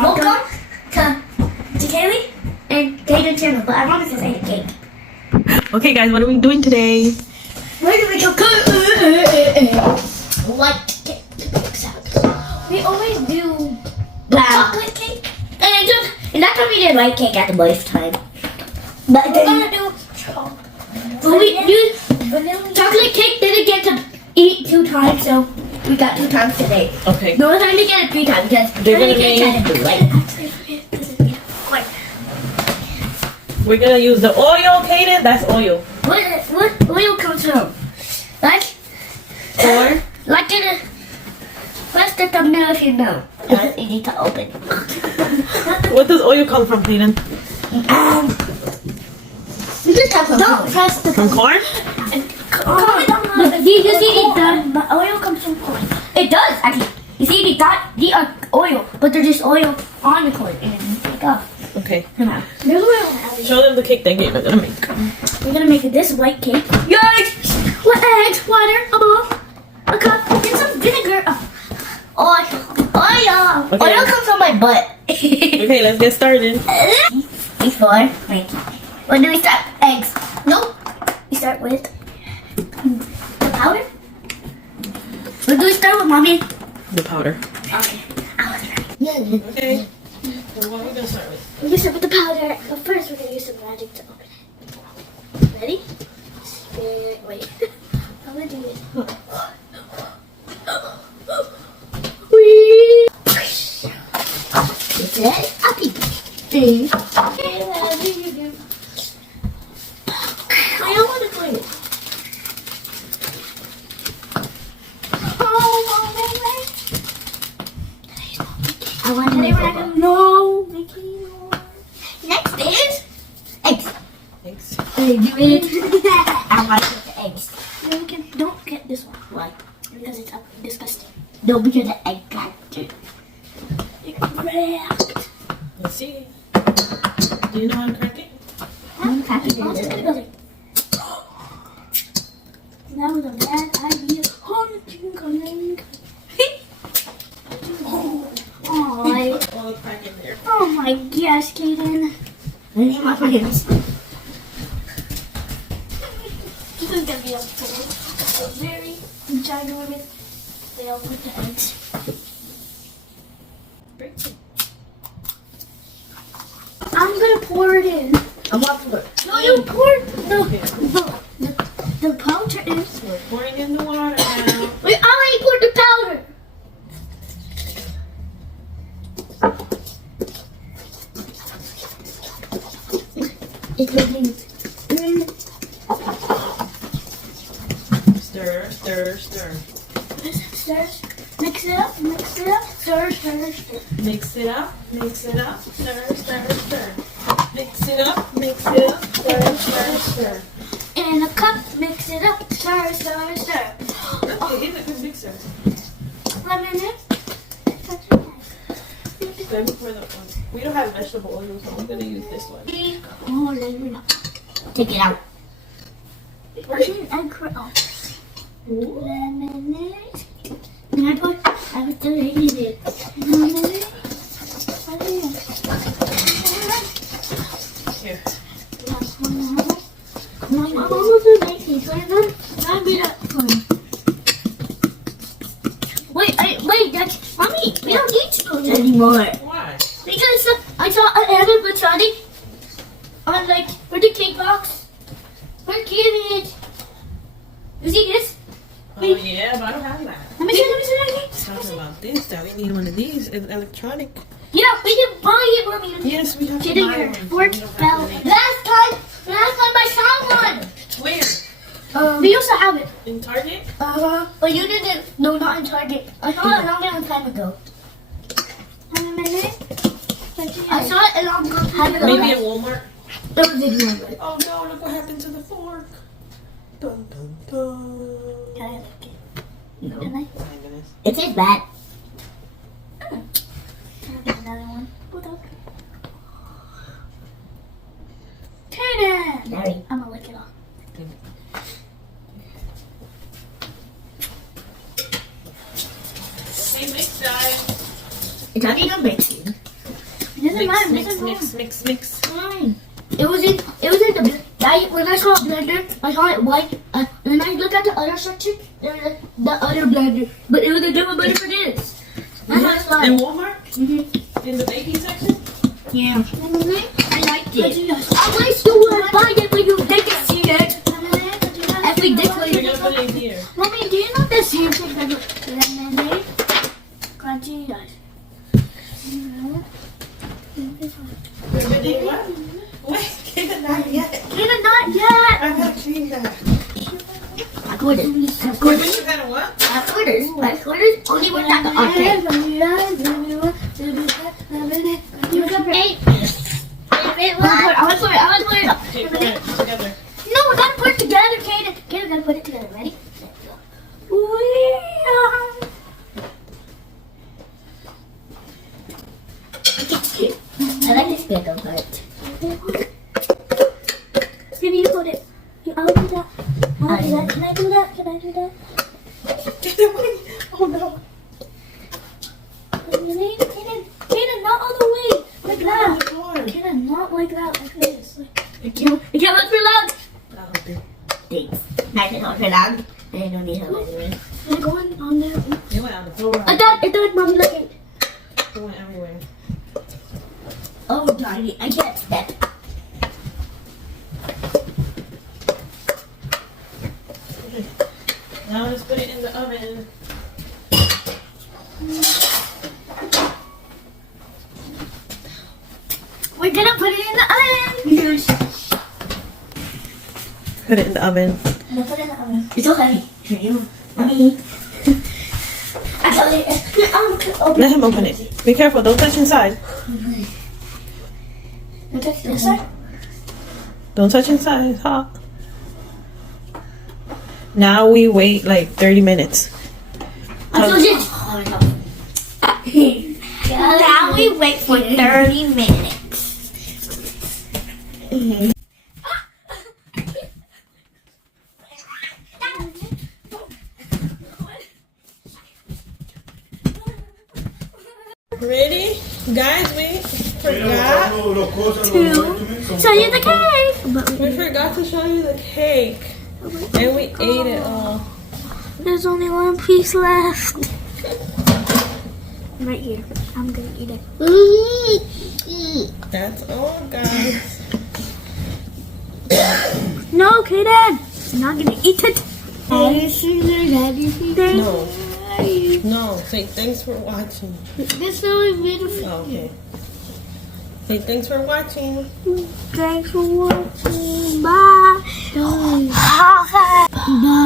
Welcome to Kaylee and Kaden channel, but I wanted to say the cake. Okay, guys, what are we doing today? We're gonna make a white cake. We always do chocolate cake, and that's why we did white cake at the boys' time. But we're gonna do chocolate cake. Didn't get to eat 2 times, so we got 2 times today. Okay. No, we're trying to get it 3 times because They're gonna We're gonna use the oil, Kaden. That's oil. What oil comes from? Like in a. What's the thumbnail if you know? You need to open. What does oil come from, Kaden? Don't press the From corn? comment down below. You see the oil comes from corn. It does actually. You see they are oil, but they're just oil on the corn and then take off. Okay. There's oil on it. Show them the cake that we're gonna make. We're gonna make this white cake. Yikes! With eggs, water, a bowl, a cup, and some vinegar. Oil. Okay. Oil comes from my butt. Okay, let's get started. Before, wait. When do we start? Eggs. Nope. We start with the powder. What do we start with, Mommy? The powder. Okay. I was right. Okay. So what are we gonna start with? We're gonna start with the powder. But first, we're gonna use some magic to open it. Ready? Wait. I'm gonna do it. It's a happy thing. I don't want to clean it. I want to no. Next is eggs. Eggs. Do it. I want to put the eggs. Don't get this one. Why? Because it's disgusting. No, because the egg got it. It cracked. Let's see. Do you know how to crack it? I'm cracking it. I'm just gonna go there. That was a bad idea. All crack in there. Oh my gosh, Kaden. I need my hands. This is gonna be a very ginormous fail with the eggs. I'm gonna pour it in. I'm not pour it. No, you pour the powder in. We're pouring in the water now. We already poured the powder. It's looking. Stir, stir, stir. Stir. Mix it up. Stir, stir, stir. Mix it up, stir, stir, stir. Mix it up, stir, stir, stir. In a cup, mix it up. Stir, stir, stir. Okay, here's a good mixer. Lemon in. Let me pour the one. We don't have vegetable oil, so I'm gonna use this one. Oh, lemon up. Take it out. Where's your egg out? Lemonade. And I was still eating it. Lemonade. Here. I'm almost making so I'm be that fun. Wait, that's Mommy, we don't need spoons anymore. Why? Because I saw an animatronic on for the cake box. We're getting it. You see this? Oh yeah, but I don't have that. Let me see. Talking about this, that we need one of these. It's electronic. Yeah, we can buy it, Mommy. Yes, we have to Getting buy your one. fork We don't have bell. any. Last time I saw one. Where? We used to have it. In Target? But you didn't. No, not in Target. I saw it a long time ago. I saw it a long time ago. Maybe at Walmart. That was in Walmart. Oh no, look what happened to the fork. Dun dun dun. Can I lick it? No. Can I? My goodness. It is bad. Can I get another one? Hold up. Kaden! No. I'm gonna lick it off. Okay, mix guys. It's not even mixing. Doesn't matter. Mix. Fine. It was in the when I saw a blender, I saw it white. And then I looked at the other section. There was the other blender, but it was a different blender for this. That's how it's like. In Walmart? Mm-hmm. In the baking section? Yeah. I liked it. I wish you would buy it when you take it here. If we did for We're you. gonna put it in here. Mommy, do you know this handshake that lemonade? Crunchy, guys. Everything what? Wait, Kayla, not yet. Kayla, not yet. I gotta change that. Quarters. You gotta what? Quarters. Only work at the arcade. I want to put it up. Okay, put it together. No, we gotta put it together, Kaden. Kaden, we gotta put it together. Ready? Set, go. I like this bigger part. Can you put it? I'll do that. Can I do that? Can I do that? Oh no. Kaden, not all the way. Like that. Kaden, not like that. Like this. It can't look for long. Thanks. Nice and not for long. I don't need help anyway. Am I going on there? It went on the floor. I thought, Mommy, look at it. It went everywhere. Oh, darn it. I can't step. Now let's put it in the oven. We're gonna put it in the oven. Put it in the oven. No, put it in the oven. It's so heavy. For you. Mommy. Actually, open. Let him open it. Be careful, don't touch inside. You touch this side? Don't touch inside, it's hot. Now we wait like 30 minutes. Now we wait for 30 minutes. Ready? Guys, we forgot. Show you the cake. We forgot to show you the cake. And we ate it all. There's only one piece left. Right here. I'm gonna eat it. That's all, guys. No, Kaden. I'm not gonna eat it. No. No. Say thanks for watching. This really beautiful. Oh, okay. Say thanks for watching. Thanks for watching. Bye. Bye. Bye.